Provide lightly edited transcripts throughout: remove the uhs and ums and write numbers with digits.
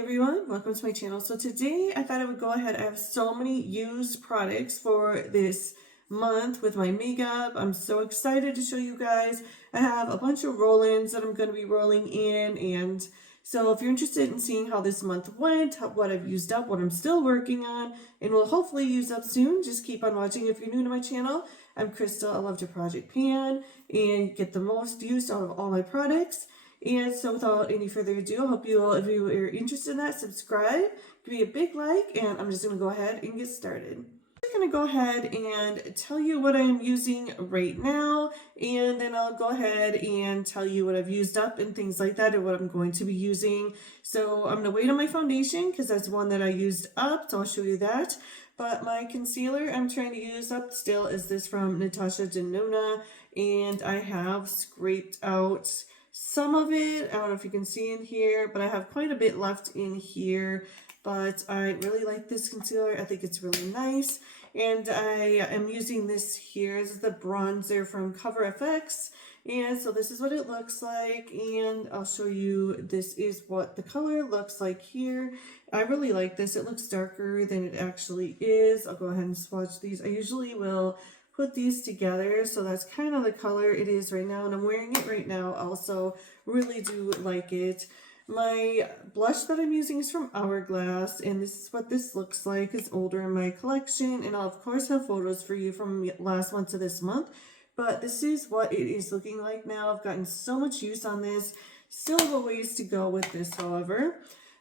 Everyone, welcome to my channel. So today I thought I would go ahead. I have so many used products for this month with my makeup. I'm so excited to show you guys. I have a bunch of roll-ins that I'm going to be rolling in, and so if you're interested in seeing how this month went, what I've used up, what I'm still working on, and will hopefully use up soon, just keep on watching. If you're new to my channel, I'm Crystal. I love to project pan and get the most use out of all my products. And so without any further ado, I hope you all, if you are interested in that, subscribe, give me a big like, and I'm just going to go ahead and get started. I'm just going to go ahead and tell you what I'm using right now, and then I'll go ahead and tell you what I've used up and things like that, and what I'm going to be using. So I'm going to wait on my foundation because that's one that I used up, so I'll show you that. But my concealer I'm trying to use up still is this from Natosha Denona, and I have scraped out some of it. I don't know if you can see in here, but I have quite a bit left in here. But I really like this concealer. I think it's really nice. And I am using this here. This is the bronzer from Cover FX. And so this is what it looks like. And I'll show you, this is what the color looks like here. I really like this. It looks darker than it actually is. I'll go ahead and swatch these. I usually will put these together, so that's kind of the color it is right now, and I'm wearing it right now. Also really do like it. My blush that I'm using is from Hourglass, and this is what this looks like. It's older in my collection, and I'll of course have photos for you from last month to this month, but this is what it is looking like now. I've gotten so much use on this. Still have a ways to go with this, however.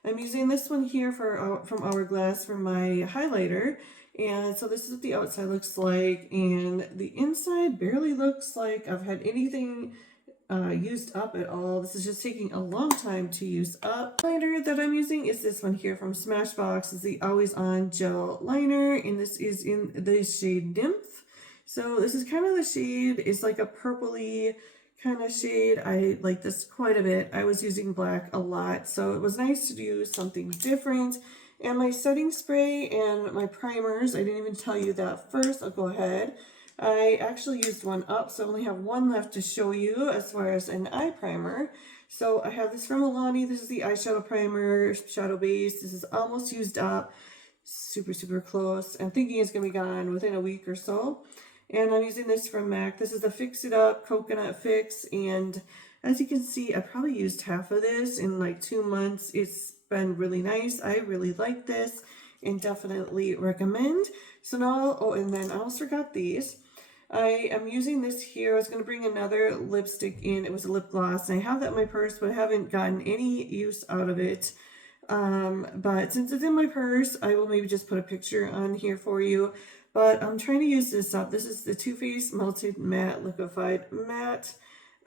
I'm using this one here from Hourglass for my highlighter. And so this is what the outside looks like, and the inside barely looks like I've had anything used up at all. This is just taking a long time to use up. The liner that I'm using is this one here from Smashbox. It's the Always On Gel Liner, and this is in the shade Nymph. So this is kind of the shade, it's like a purpley kind of shade. I like this quite a bit. I was using black a lot, so it was nice to do something different. And my setting spray and my primers, I didn't even tell you that first. I'll go ahead. I actually used one up, so I only have one left to show you as far as an eye primer. So I have this from Alani. This is the eyeshadow primer, shadow base. This is almost used up. Super, super close. I'm thinking it's going to be gone within a week or so. And I'm using this from MAC. This is the Fix It Up Coconut Fix. And as you can see, I probably used half of this in like 2 months. It's been really nice. I really like this and definitely recommend. So now, oh, and then I almost forgot these. I am using this here. I was going to bring another lipstick in. It was a lip gloss, and I have that in my purse, but I haven't gotten any use out of it. But since it's in my purse, I will maybe just put a picture on here for you. But I'm trying to use this up. This is the Too Faced Melted Matte Liquefied Matte.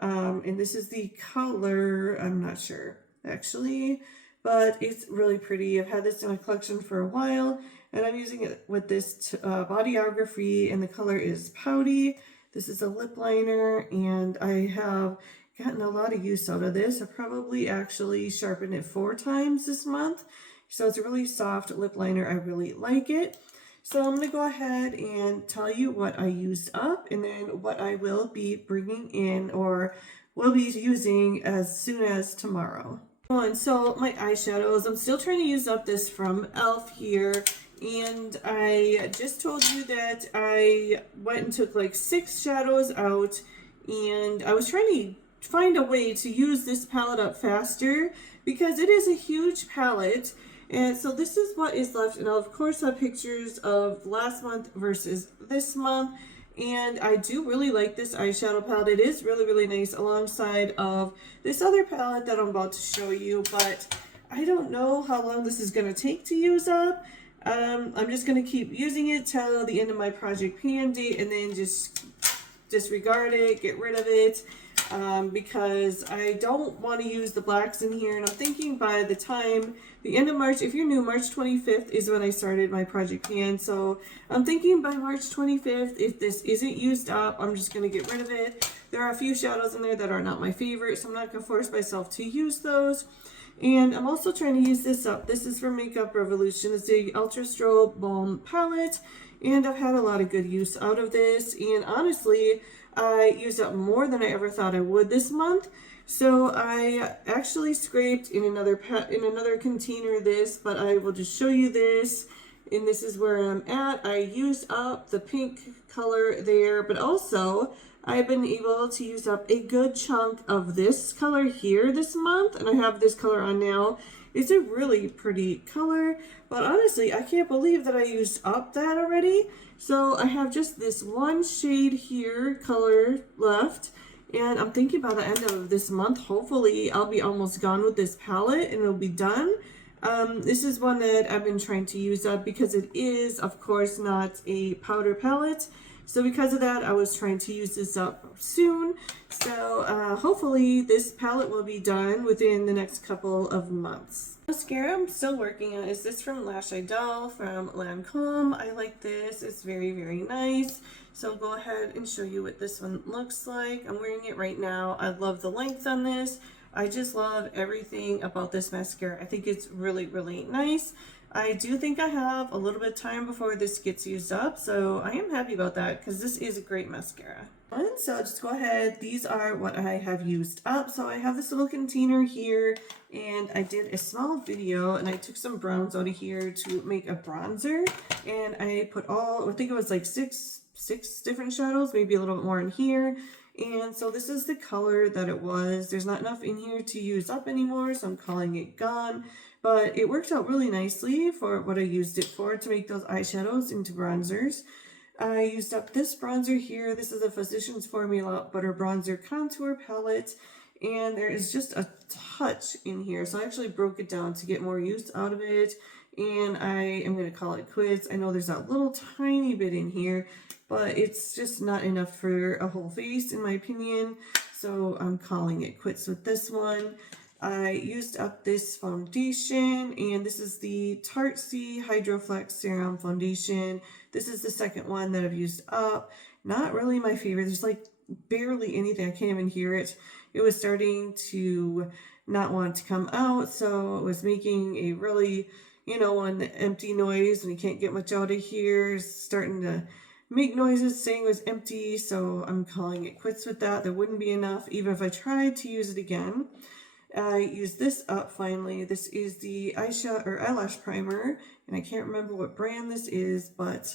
And this is the color, I'm not sure actually, but it's really pretty. I've had this in a collection for a while, and I'm using it with this Bodyography, and the color is Pouty. This is a lip liner, and I have gotten a lot of use out of this. I probably actually sharpened it 4 times this month. So it's a really soft lip liner. I really like it. So I'm going to go ahead and tell you what I used up, and then what I will be bringing in or will be using as soon as tomorrow. And so my eyeshadows, I'm still trying to use up this from e.l.f. here. And I just told you that I went and took like 6 shadows out, and I was trying to find a way to use this palette up faster because it is a huge palette. And so this is what is left, and I'll of course have pictures of last month versus this month. And I do really like this eyeshadow palette. It is really, really nice alongside of this other palette that I'm about to show you, but I don't know how long this is going to take to use up. I'm just going to keep using it till the end of my project pan date, and then just disregard it, get rid of it, because I don't want to use the blacks in here. And I'm thinking by the time the end of March, if you're new, March 25th is when I started my project pan. So I'm thinking by March 25th, if this isn't used up, I'm just going to get rid of it. There are a few shadows in there that are not my favorite, so I'm not going to force myself to use those. And I'm also trying to use this up. This is from Makeup Revolution. It's the Ultra Strobe Balm Palette. And I've had a lot of good use out of this. And honestly, I used up more than I ever thought I would this month. So I actually scraped in another container this, but I will just show you this. And this is where I'm at. I used up the pink color there, but also I've been able to use up a good chunk of this color here this month, and I have this color on now. It's a really pretty color, but honestly, I can't believe that I used up that already. So I have just this one shade here color left, and I'm thinking by the end of this month, hopefully I'll be almost gone with this palette and it'll be done. This is one that I've been trying to use up because it is, of course, not a powder palette. So because of that, I was trying to use this up soon. So hopefully this palette will be done within the next couple of months. Mascara I'm still working on is this from Lash Idol from Lancome. I like this. It's very, very nice. So I'll go ahead and show you what this one looks like. I'm wearing it right now. I love the length on this. I just love everything about this mascara. I think it's really, really nice. I do think I have a little bit of time before this gets used up, so I am happy about that because this is a great mascara. And so just go ahead, these are what I have used up. So I have this little container here, and I did a small video, and I took some browns out of here to make a bronzer, and I put I think it was like six different shadows, maybe a little bit more in here. And so this is the color that it was. There's not enough in here to use up anymore, so I'm calling it gone. But it worked out really nicely for what I used it for, to make those eyeshadows into bronzers. I used up this bronzer here. This is a Physicians Formula Butter Bronzer Contour Palette. And there is just a touch in here. So I actually broke it down to get more use out of it. And I am going to call it quits. I know there's that little tiny bit in here, but it's just not enough for a whole face in my opinion. So I'm calling it quits with this one. I used up this foundation, and this is the Tarte Hydroflex Serum Foundation. This is the second one that I've used up. Not really my favorite. There's like barely anything. I can't even hear it. It was starting to not want to come out, so it was making a really, an empty noise, and you can't get much out of here. It's starting to make noises saying it was empty, so I'm calling it quits with that. There wouldn't be enough even if I tried to use it again. I used this up finally. This is the eyelash primer, and I can't remember what brand this is, but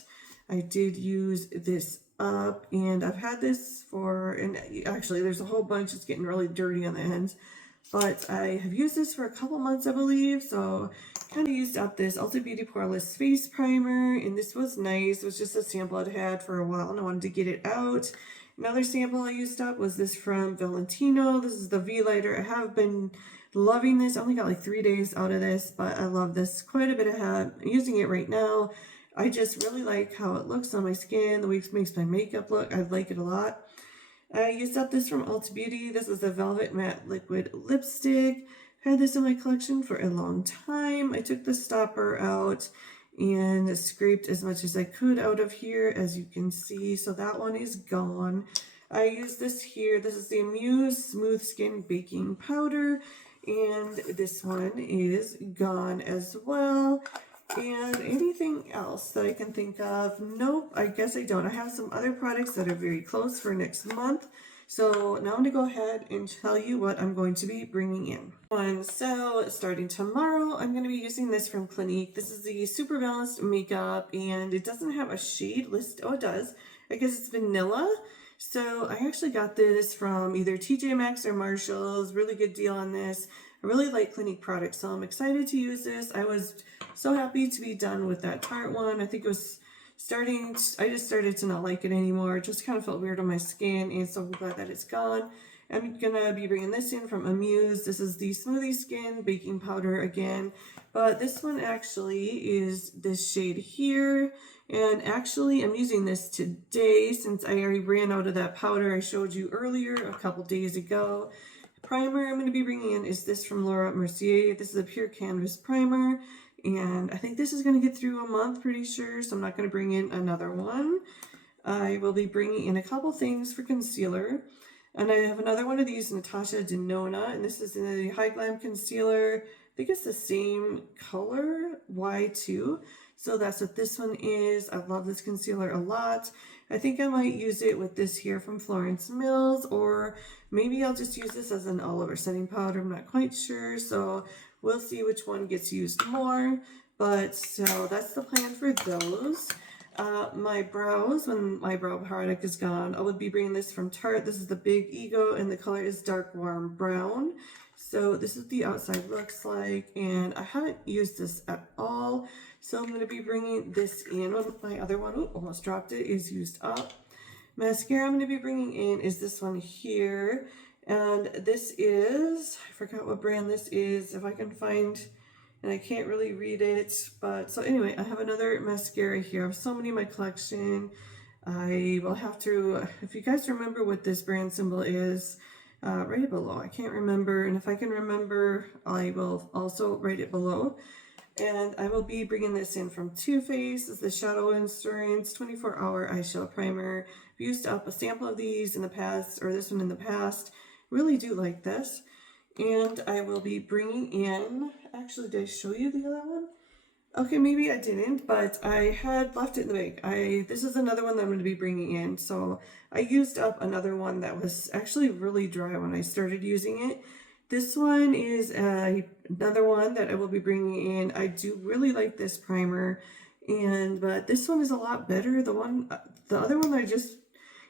I did use this up, and I've had this and actually there's a whole bunch. It's getting really dirty on the ends, but I have used this for a couple months, I believe, so kind of used up this Ulta Beauty Poreless face primer, and this was nice. It was just a sample I'd had for a while, and I wanted to get it out. Another sample I used up was this from Valentino. This is the V Lighter. I have been loving this. I only got like 3 days out of this, but I love this quite a bit. I'm using it right now. I just really like how it looks on my skin, the way it makes my makeup look. I like it a lot. I used up this from Ulta Beauty. This is the Velvet Matte Liquid Lipstick. Had this in my collection for a long time. I took the stopper out and scraped as much as I could out of here, as you can see. So that one is gone. I used this here. This is the Amuse Smooth Skin Baking Powder, and this one is gone as well. And anything else that I can think of? Nope, I guess I don't. I have some other products that are very close for next month. So now I'm going to go ahead and tell you what I'm going to be bringing in. So starting tomorrow, I'm going to be using this from Clinique. This is the Super Balanced Makeup, and it doesn't have a shade list. Oh, it does. I guess it's vanilla. So I actually got this from either TJ Maxx or Marshall's. Really good deal on this. I really like Clinique products, so I'm excited to use this. I was so happy to be done with that Tarte one. I think it was I just started to not like it anymore. It just kind of felt weird on my skin, and so I'm glad that it's gone. I'm gonna be bringing this in from Amuse. This is the Smoothie Skin Baking Powder again, but this one actually is this shade here. And actually, I'm using this today since I already ran out of that powder I showed you earlier a couple days ago. Primer I'm going to be bringing in is this from Mercier. This is a pure canvas primer, and I think this is going to get through a month, pretty sure, so I'm not going to bring in another one. I will be bringing in a couple things for concealer, and I have another one of these Natosha Denona, and this is the Hyglam concealer. I think it's the same color, Y2. So that's what this one is. I love this concealer a lot. I think I might use it with this here from Florence Mills, or maybe I'll just use this as an all-over setting powder. I'm not quite sure, so we'll see which one gets used more. But so that's the plan for those. My brows, when my brow product is gone, I would be bringing this from Tarte. This is the Big Ego, and the color is dark warm brown. So this is what the outside looks like, and I haven't used this at all. So I'm going to be bringing this in. My other one, ooh, almost dropped it, is used up. Mascara I'm going to be bringing in is this one here. And this is, I forgot what brand this is, if I can find, and I can't really read it. But so anyway, I have another mascara here. I have so many in my collection. I will have to, if you guys remember what this brand symbol is, write it below. I can't remember, and if I can remember, I will also write it below. And I will be bringing this in from Too Faced. This is the Shadow Endurance 24-Hour Eyeshadow Primer. I've used up a sample of these in the past, or this one in the past. Really do like this. And I will be bringing in, actually, did I show you the other one? Okay, maybe I didn't, but I had left it in the bag. This is another one that I'm going to be bringing in. So I used up another one that was actually really dry when I started using it. This one is another one that I will be bringing in. I do really like this primer, but this one is a lot better. The other one I just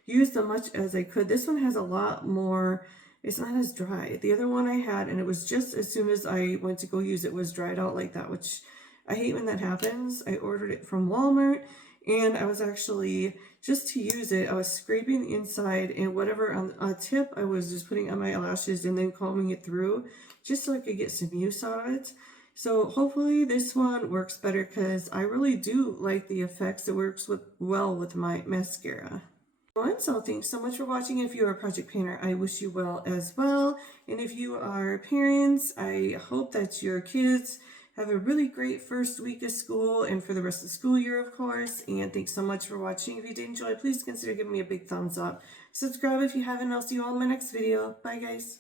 used as much as I could. This one has a lot more. It's not as dry. The other one I had, and it was just as soon as I went to go use it, was dried out like that, which I hate when that happens. I ordered it from Walmart, and I was actually, just to use it, I was scraping the inside, and whatever on a tip I was just putting on my eyelashes and then combing it through just so I could get some use out of it. So hopefully this one works better, because I really do like the effects. It works well with my mascara. So thanks so much for watching. If you're a project painter, I wish you well as well. And if you are parents, I hope that your kids have a really great first week of school, and for the rest of the school year, of course. And thanks so much for watching. If you did enjoy, please consider giving me a big thumbs up. Subscribe if you haven't. I'll see you all in my next video. Bye, guys.